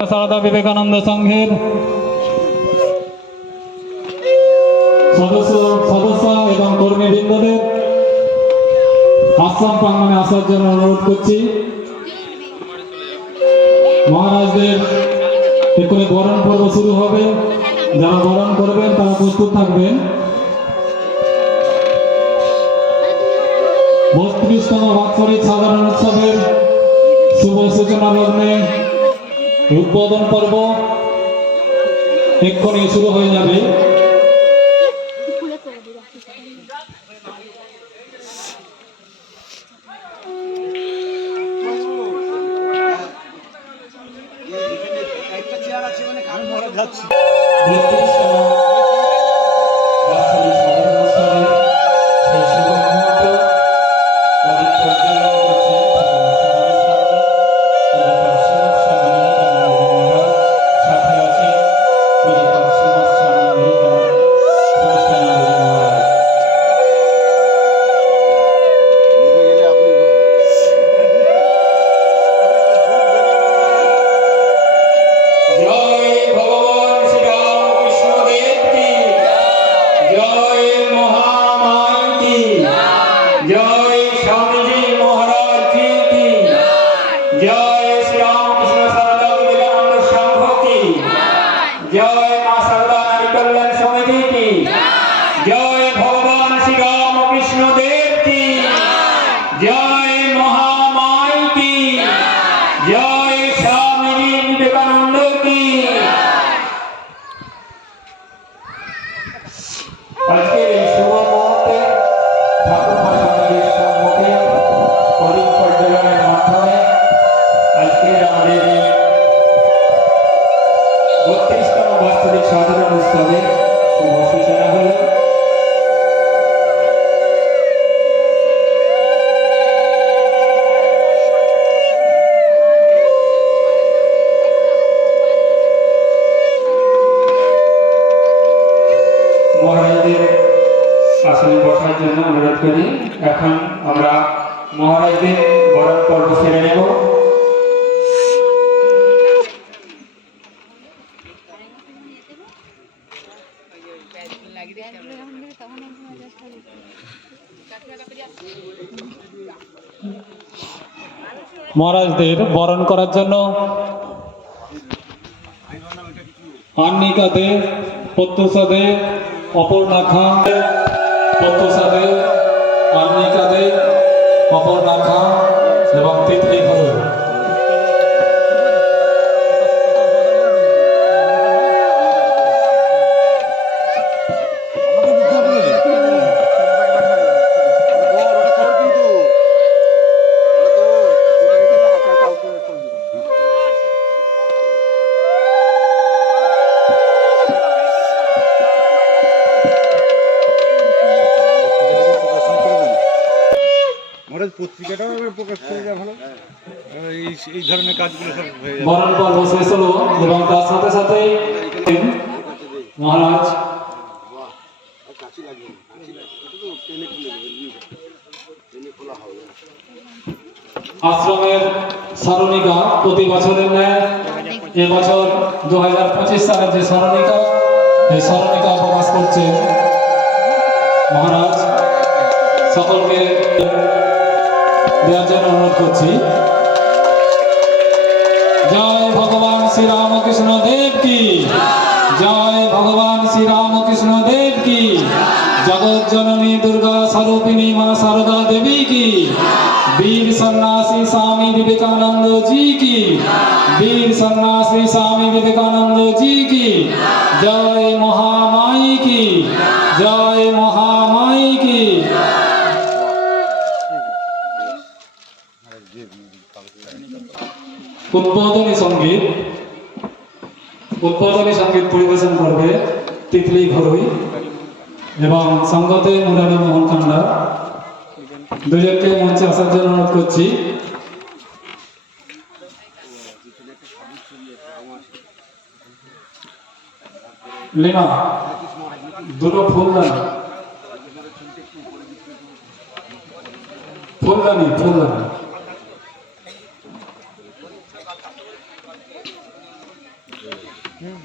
সারদা বিবেকানন্দ সংঘের সদস্য এবং কর্মীবৃন্দদের আশ্রম প্রাঙ্গণে আসার জন্য অনুরোধ করছি। মহারাজদের এরপরে বরণ পর্ব শুরু হবে। যারা বরণ করবেন তারা প্রস্তুত থাকবেন। 32তম বাৎসরিক সাধারণ উৎসবের শুভ সূচনা লগ্নে উদ্বোধন পর্ব এক্ষুনি শুরু হয়ে যাবে। এখন আমরা মহারাজদের বরণ পর্ব সেরে নেব। মহারাজদের বরণ করার জন্য আন্নিকা দে, প্রত্যুষা দে, অপর্ণা খান, প্রত্যুষা দে, আন্নিকা দে, অপর্ণা খান এবং তিতলি ঘরুই। এই ধরনের কাজগুলো সব বরণ পর্ব শেষ হলো এবং তার সাথে সাথে মহারাজ আশ্রমের স্মরণিকা প্রতি বছরের ন্যায় এবছর 2025 সালের যে স্মরণিকা, এই স্মরণিকা প্রকাশ করছে মহারাজ। সকলকে দেওয়ার জন্য অনুরোধ করছি। জয় ভগবান শ্রী রামকৃষ্ণ দেব কি জয়, ভগবান শ্রী রামকৃষ্ণ দেব কি জগৎ জননী দুর্গা স্বরূপিনী মা শারদা দেবী কি, वीर सन्यासी स्वामी विवेकानंद जी की, वीर सन्यासी स्वामी विवेकानंद जी की जय, महामाई की जय, महामाई की। উদ্বোধনী সঙ্গীত পরিবেশন করবে তিতলি ঘরুই এবং সঙ্গতে মুরারি মোহন কান্ডা। দুজনকে মঞ্চে আসার জন্য অনুরোধ করছি। লিমা দুটো ফুলদানি ফুলদানি ফুলদানি হুম